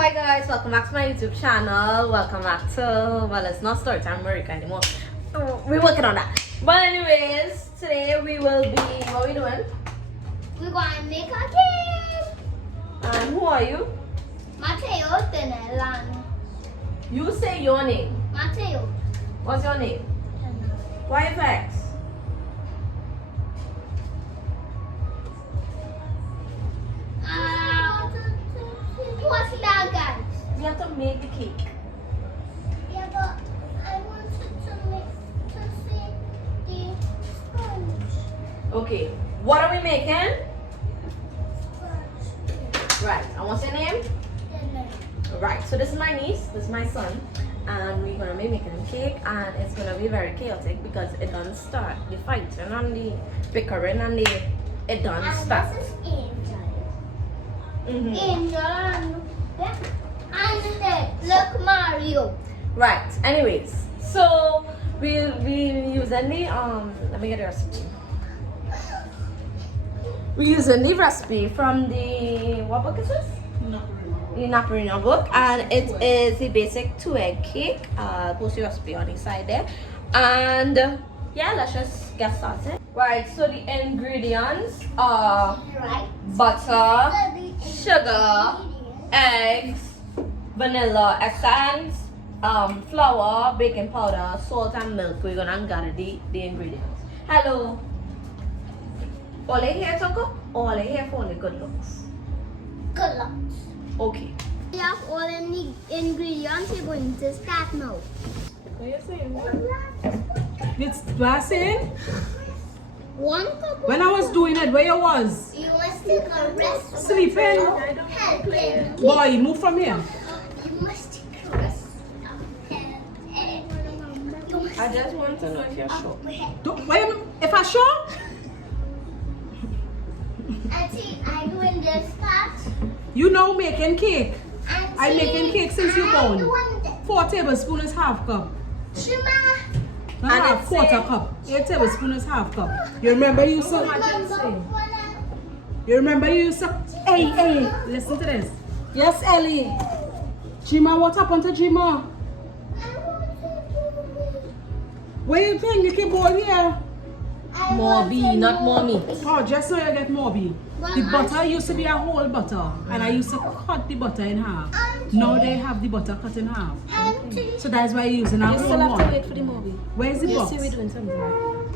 Hi guys, welcome back to my YouTube channel. Welcome back to, well, it's not Storytime America anymore. We're working on that. But anyways, today we will be, what are we doing? We're going to make a cake. And who are you? Mateo Tenelan. You say your name. Mateo. What's your name? Why vex? What's that, guys? We have to make the cake. Yeah, but I wanted to see the sponge. Okay, what are we making? Sponge. Right, and what's your name? Right, so this is my niece, this is my son, and we're gonna be making a cake, and it's gonna be very chaotic because it doesn't start the fighting and the bickering and it doesn't And start. this is Angel. Mm-hmm. Angel and then look Mario. Right, anyways, so we'll be using the let me get the recipe. We're using the recipe from the, what book is this? The Naparima book, and it is the basic 2-egg cake. I'll post the recipe on the side there. And yeah, let's just get started. Right, so the ingredients are Right. butter, sugar, eggs, vanilla essence, flour, baking powder, salt and milk. We're gonna gather the ingredients. Hello. All I here to cook? All I here for only good looks. Good luck. Okay. We have all the ingredients. We're going to start now. What are you saying? It's passing. 1 cup. When I was doing it, where you was? You must take a rest. Sleeping. Helping. Boy, move from here. You must take a rest. I just want to know if you're sure. Wait, if I sure? Auntie, I'm doing this part. You know making cake. Auntie, I'm making cake since you I'm born. doing this. 4 tablespoons is half cup. Shima. Not And half, it's quarter saying- cup. 8 tablespoons is half cup. You remember you said? You remember you said? Hey, listen to this. Yes, Ellie. Jima, what happened to Jima? Where you think you keep born here? More bee, not more meat. Oh, just so you get more bee. The butter used to be a whole butter, and I used to cut the butter in half. Now they have the butter cut in half. Auntie. So that's why you're using a You still whole have to one. wait for the movie. Where's the You box? see we're doing something.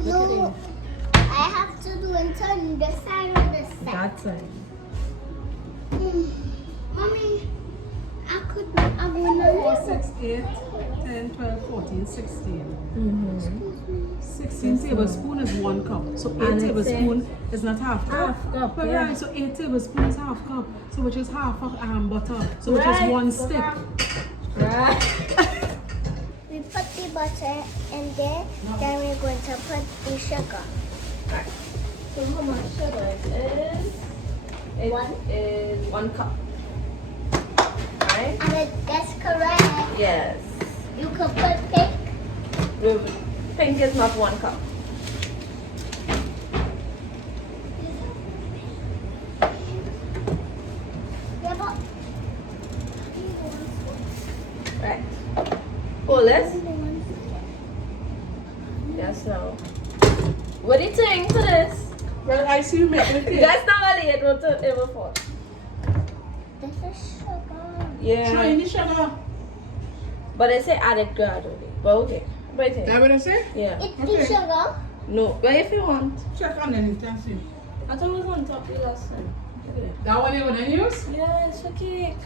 No. I have to do it on this side and this side. That's it. Mommy, I'm gonna 4, 6, 8, 10, 12, 14, 16. Mm-hmm. 16 tablespoons is 1 cup. So 8 And it's tablespoons is not half cup. Half cup, But yeah. right, so 8 tablespoons is half cup. So which is half of butter. So which is Right. 1 stick. Right. We put the butter in there, then we're going to put the sugar. Right. So how much sugar it is? It is 1 cup. Right? And that's correct. Yes. You can put pink. Pink is not 1 cup. Yeah, but Right. Hold this. Yes, no. What do you think to this? Well, I see you making a cake. That's not what it will fall. this is sugar. Yeah. Try the sugar. But they say add it gradually. But okay. What do you think? That what I say? Yeah. It's Okay. the sugar. No. But if you want. Check on then you can see. I thought it was on top the last time. Look at it. That one you gonna use? Yeah, it's for cake.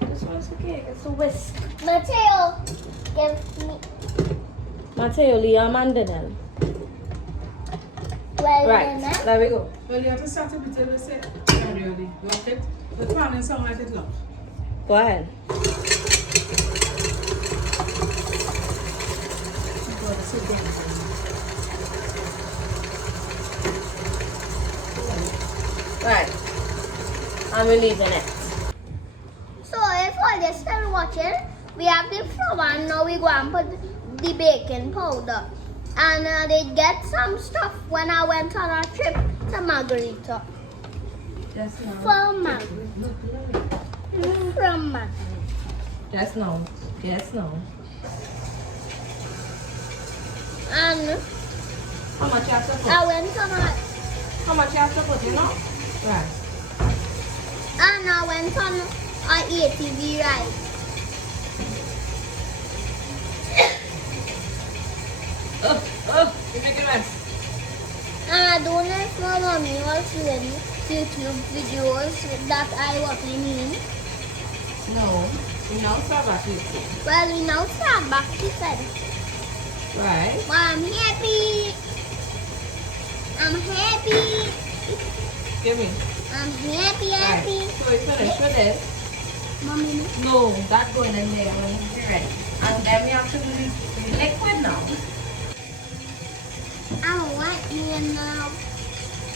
This one's for cake. It's a whisk. Mateo, give me. Mateo, Liam, and Daniel. Well, Right. Nana. There we go. Well, you have to start it with the say gradually. Lock it. The pan and sound like it lock. Go ahead. Right. I'm relieving it. So if all this still watching, we have the flour and now we go and put the baking powder. And they get some stuff when I went on a trip to Margarita. Just now. From Margarita. From Margarita. Yes, no. Yes, no. And How much you have to put? I went on a How much you have to put, you know? Right. and I went on a ATV ride. You make it mess. And I don't know if my mommy was doing YouTube videos that I wasn't in. No. You know, start back with Well, we now start back, she said. Right. But I'm happy. I'm happy. Give me. I'm happy, Right. happy. So we finish with this. Mommy, No, that's going in there when you're ready. And then we have to do the liquid now. I don't want you now.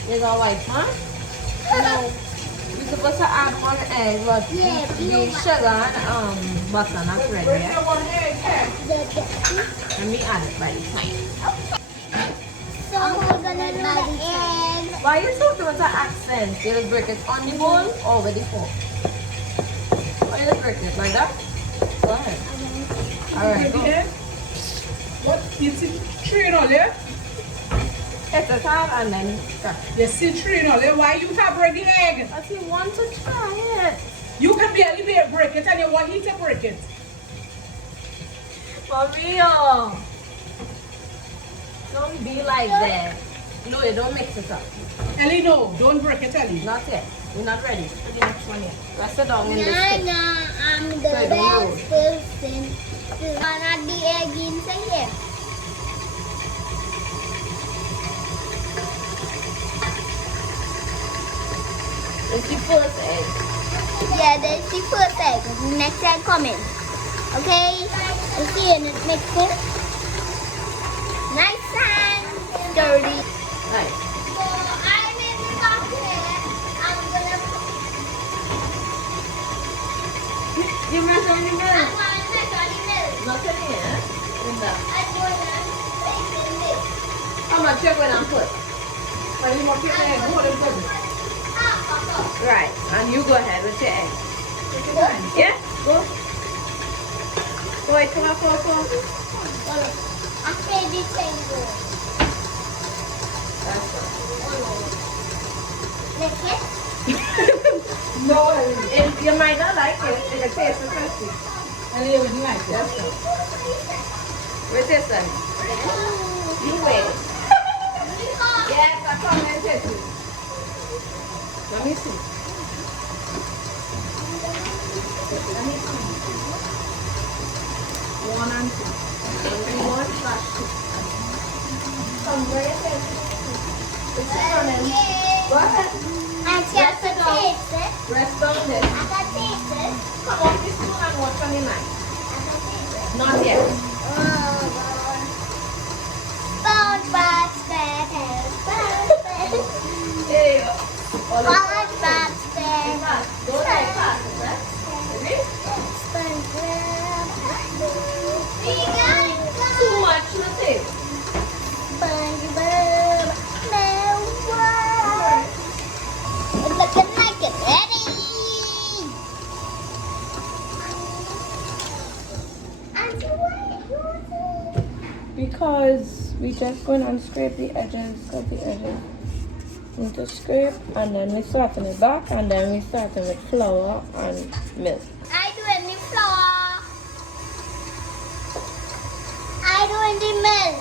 It's all white, huh? No. You're supposed to add 1 egg, but Yeah, the sugar and butter not ready yet. Let me add it by the time. So we're gonna do the egg. Why you so doing the accent? You'll break it on the bowl or with the fork? Or you'll break it like that? Go ahead. Alright, go. What? You see three and all there? It's a time and then start. You see three and all there? Why you have break the egg? But you want to try it. You can barely break it and you want him to break it. For real. Don't be like that. No, you don't mix it up. Ellie, no, don't break it, Ellie. Not yet. We're not ready for the next one yet. Let's sit down in this thing. I'm the So I don't know. best person. And add the egg inside here. It's the first egg. Yeah, that's the first egg. The next egg coming. Okay? You see and it's mixing. Nice and dirty. Nice. So I will be back here. I'm gonna You measure in the middle. I'm gonna put on the milk. Not in here. In that. I'm gonna place it in this. How much you going to put? Well, you must get the egg, hold it, hold it. Right. And you go ahead with your egg. Take your time. Yeah? Go. Go ahead. Come on, come on, come on. I say this thing go. That's right. Like it? No, Ellie. If you might not like it, it will taste tasty. Ellie, you wouldn't like it. That's right. With this one. You wait. Yes, I come and take it. Let me see. Let me see. 1 and 2. Only 1/2. Come where you take it. It's running. Go ahead. I just taste it. Rest down there. I can taste it. Come off this spoon and watch on your knife. I can taste it. Not yet. Oh, God. SpongeBob SquarePants. Hey. All the SpongeBob SquarePants. Don't like fast, right? Ready? SpongeBob. Too much, not it. SpongeBob. No world. It's looking like it's ready. And Because we just going and scrape the edges of the edges. Need to scrape and then we soften it back and then we start with flour and milk. I do in the flour. I do in the milk.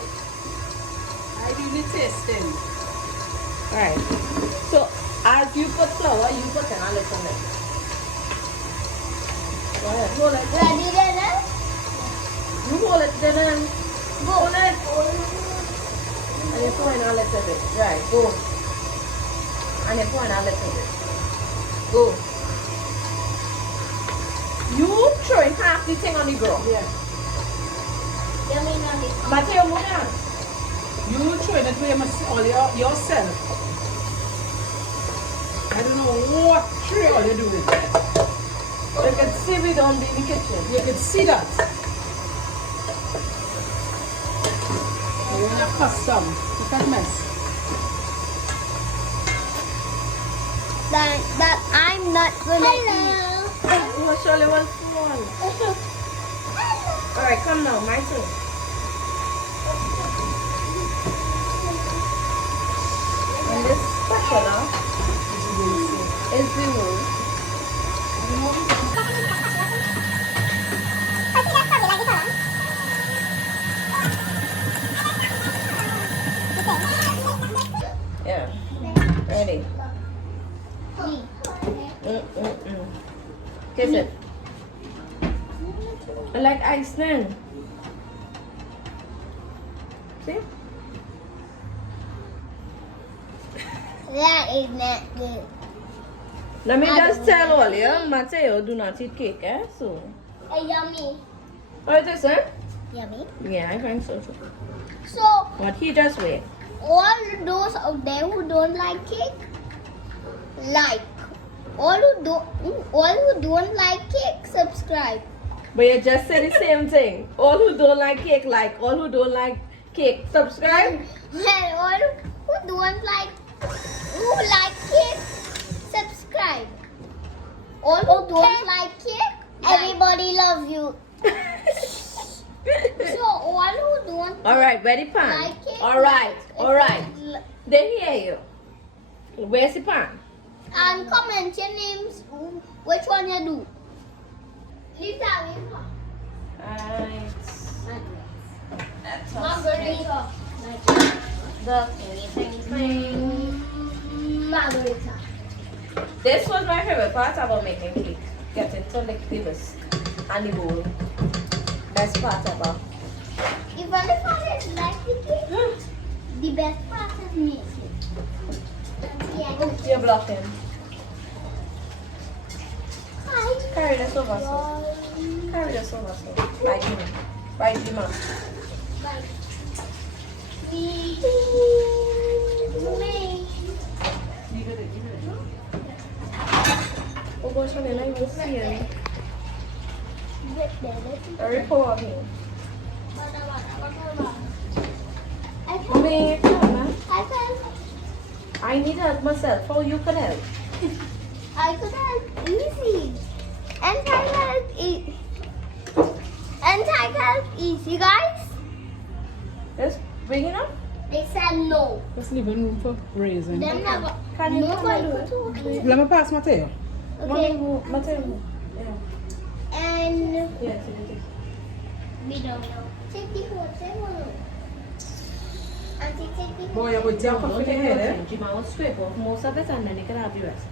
I do the tasting. Right. So as you put flour, you put in a little milk. Go ahead, hold it. Ready then? You hold it, then hold it. And you pour in a little bit. Right, go. And you pour in a little bit. Go. You throwing half the thing on the ground. Yeah. You mean on the Mateo, move on. You try that way all yourself. I don't know what tree all you do with that. You can see we don't be in the kitchen. You can see that. You're in a custom. Look at mess. that I'm not gonna eat. Oh, Shirley will fall. Alright, come now, my turn. And this spatula is the wool. Yeah, ready. Kiss it. I like Iceland. See? That is not good. Let me just tell all you, Mateo do not eat cake, eh? So. Yummy. What is it? Yummy. Yeah, I think so too. So, But he just wait. all those out there who don't like cake, like. All who don't like cake, subscribe. But you just said the same thing. All who don't like cake, like. All who don't like cake, subscribe. And all who like cake, subscribe. All who don't like cake, everybody loves you. So all who don't Alright, ready, pan? like cake, Alright. They hear you. Where's the pan? and comment your names, which one you do. Leave that way. Right. That's Margarita. the Margarita. This was my favorite part about making cake. Getting to lick the whisk and the bowl. Best part about. Even if I didn't like the cake, the best part is making. Oh, you're blocking. Hi. Carry this over, so. Carry this over, so. Right, you. Right, you, man. Bye. Oh gosh, I didn't even see it. Very poor of me. Mommy, come on. I need help myself. How you can help? I could help easy. And I help easy. And I help easy, guys. Just bring it up. They said no. Just leaving room for raising. Them never. Can you Nobody come would talk. Let me pass Mateo. Okay. Mateo. Yeah. And Yes, it is. we don't know. Take the whole thing. Auntie, take the whole Boy, you're going to jump off with your head, eh? Jima will scrape off most of it and then you can have the rest.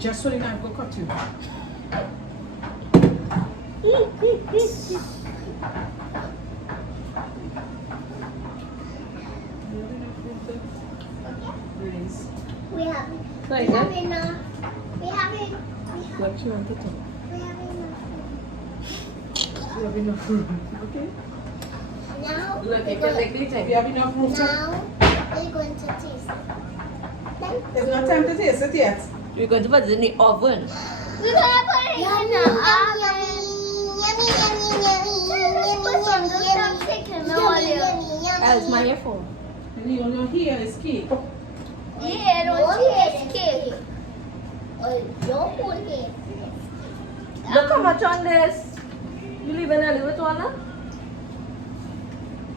Just so the knife will cut you. We have Like enough. that? We have enough. What you want to do? We have enough. You have enough room, okay? Now, Look, we're you can going, take the You have enough room to... now we're going to taste it. Then It's not time to taste it yet. We're going to put it in the oven. we're gonna put it in the oven. Put some good stuff chicken oil. Else my earphone. And you know here is cake. Yeah, don't taste cake. Don't put it. Look how much on this. You leave an early with one?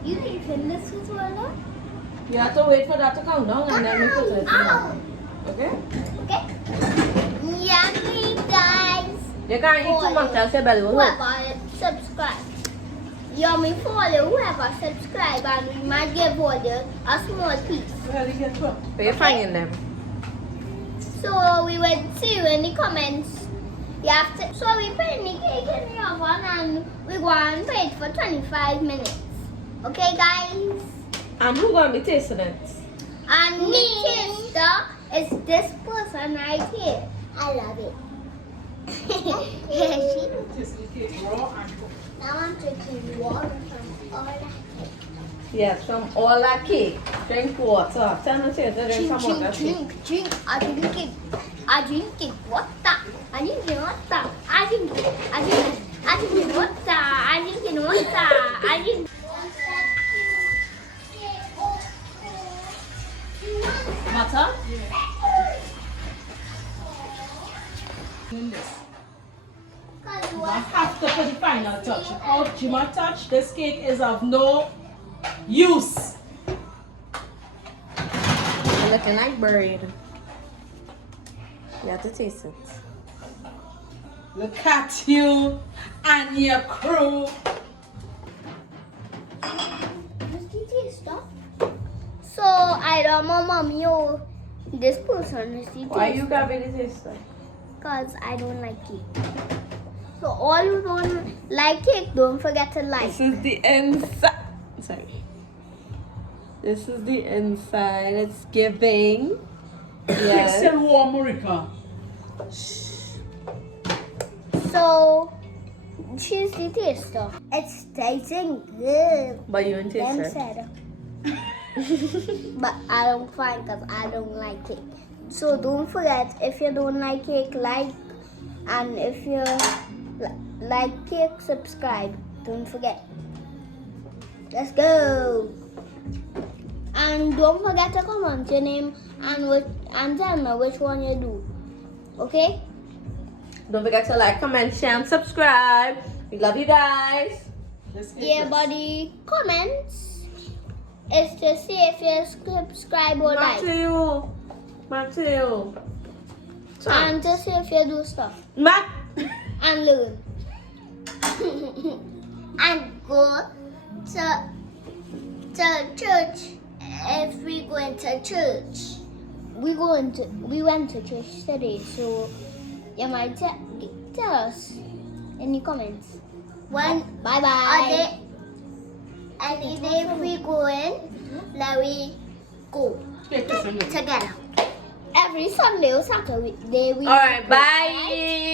You can finish this one. You have to wait for that to count down and then we put it in. Okay? Okay. Yummy, guys. You can't eat too much else your belly will hurt. Whoever subscribe. Yummy follow whoever subscribe and we might give Volder a small piece. Where did you get from? Where you finding them? So we will see you in the comments. You have to, so we put the cake in the oven and we go and wait for 25 minutes. Okay guys? And who gonna be tasting it? And the taster is this person right here. I love it. Taste the cake raw and cooked. Now I'm drinking water from all that cake. Yes, from all that cake. Drink water. Tell me to drink some water. Drink. I drink it. Water. I drink it water. I drink water. I drink water. Butter? Doing this. I have to put the final touch. Without Jima touch, this cake is of no use. You're looking like buried. You have to taste it. Look at you and your crew. So I don't know, mommy, oh, this person is the Why you got really taster? because I don't like cake. So all you don't like cake, don't forget to like. This is the inside. Sorry. This is the inside. It's giving. It's Yes. still warm, Marika. So she's the taster. It's tasting good. But you ain't Them taster. said. But I don't find because I don't like cake. So don't forget, if you don't like cake, like, and if you like cake, subscribe. Don't forget. Let's go. And don't forget to comment your name and tell me which one you do. Okay? Don't forget to like, comment, share, and subscribe. We love you guys. Let's get Yeah, this. buddy. Comments is to see if you subscribe or like. Matthew. And to see if you do stuff. Matt. And learn. And go to church if we going to church. We went to church today, so you might tell us in the comments. Bye bye. Any day we going, let we go Take this and look. together. Every Sunday or Saturday we. All right. Bye.